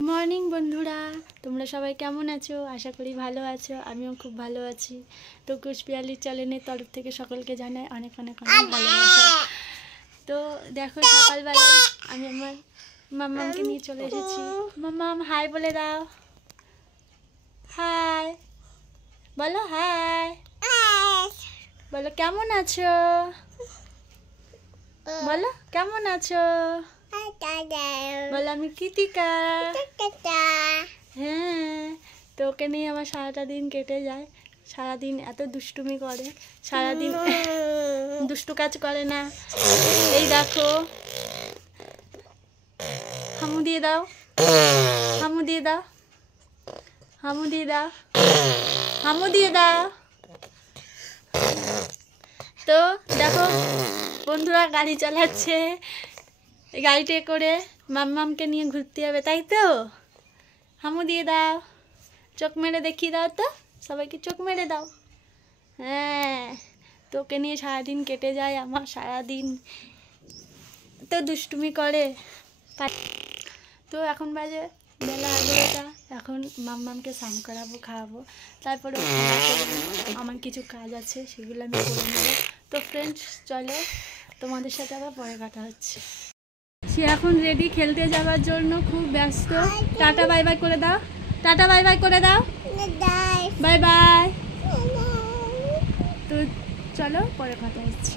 Morning বন্ধুরা, তোমরা সবাই কেমন আছো? আশা করি ভালো আছো। আমিও খুব ভালো আছি। টুকুস পিয়ালির চ্যানেলের তরফ থেকে সকলকে জানাই অনেক অনেক অনেক ভালোবাসা। তো দেখো, সকালবেলায় আমি আমার মাম্মামকে নিয়ে চলে এসেছি। মাম্মাম হাই বলে দাও। হাই বলো, হাই বলো, কেমন আছো? বলো কেমন আছো? বলো আমি কৃতিকা। হ্যাঁ, তো ওকে নিয়ে আমার সারাটা দিন কেটে যায়। সারাদিন এত দুষ্টুমি করে, সারাদিন দুষ্টু কাজ করে না। এই দেখো, হামু দিয়ে দাও, হামু দিয়ে দাও, হামু দিয়ে দাও, হামু দিয়ে দাও। তো দেখো বন্ধুরা, গাড়ি চালাচ্ছে। গাড়িতে করে মাম্মামকে নিয়ে ঘুরতে হবে, তাই তো? হামু দিয়ে দাও, চোখ মেরে দেখিয়ে দাও তো, সবাইকে চোখ মেরে দাও। হ্যাঁ, তোকে নিয়ে সারাদিন কেটে যায় আমার। সারাদিন তো দুষ্টুমি করে। তো এখন বাজে বেলা 11টা। এখন মাম্মামকে স্নান করাবো, খাওয়াবো, তারপরে আমার কিছু কাজ আছে, সেগুলো আমি করে নেবো। তো ফ্রেন্ডস, চলো তোমাদের সাথে আবার পরে কথা হচ্ছে। সে এখন রেডি খেলতে যাওয়ার জন্য, খুব ব্যস্ত। টাটা বাই বাই করে দাও, টাটা বাই বাই করে দাও, বাই বাই। তো চলো পরে কথা হচ্ছে।